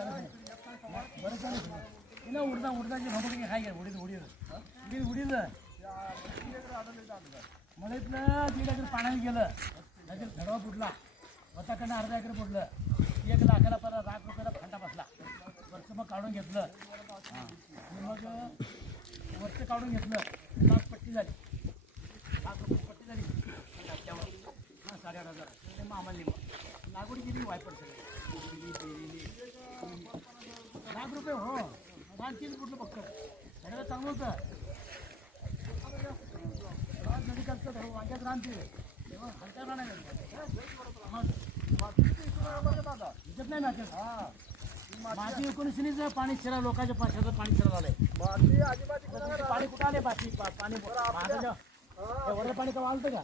बरं चालेल ना उडदाची भाकरी खाय घ्या उडीद मळीतलं 1.5 एकर पाण्याने गेलं त्याच्यात झडवा फुटला स्वतःकडनं अर्धा एकर फुटलं 1 लाखाला परत ₹1,00,000 फंटा बसला वरचं मग काढून घेतलं आणि मग वरचं काढून घेतलं लाख पट्टी झाली ₹1,00,000 पट्टी झाली त्यावर 8,500 ते मग आम्हाला लागवड केली वायपड सगळी ₹1,00,000 हो रान 3 फुटलं फक्त झाडाला चांगलं होतं नदी करतं वांग्यात रानते तेव्हा हलका राहणार दिसत नाही ना माती 19 पाणी शिरा लोकांच्या पाशाचं पाणी शिरा झालंय पाणी कुठं आले पाणी वरलं पाणी का वालतं का